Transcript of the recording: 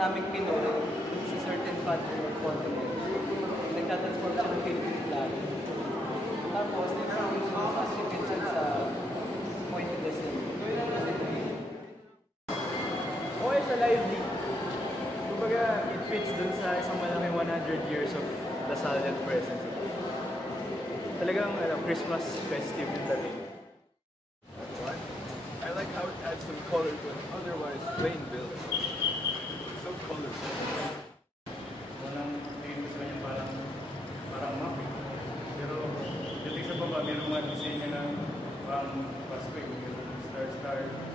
Maraming Pinoy sa certain country or continent. Nagtatransform siya ng Philippine flag. Tapos, as you can see sa point in the scene. Okay siya lively. Kumbaga, it fits dun sa isang malaking 100 years of Lasallian presence. Talagang Christmas festive yung dating. What? I like how it adds some color to an otherwise plain build. So colorful. Unang tingin ko sa kanya parang map eh. Pero dating sa baba, mayroong mga disenyo na parang Pasko, mayroong star-star.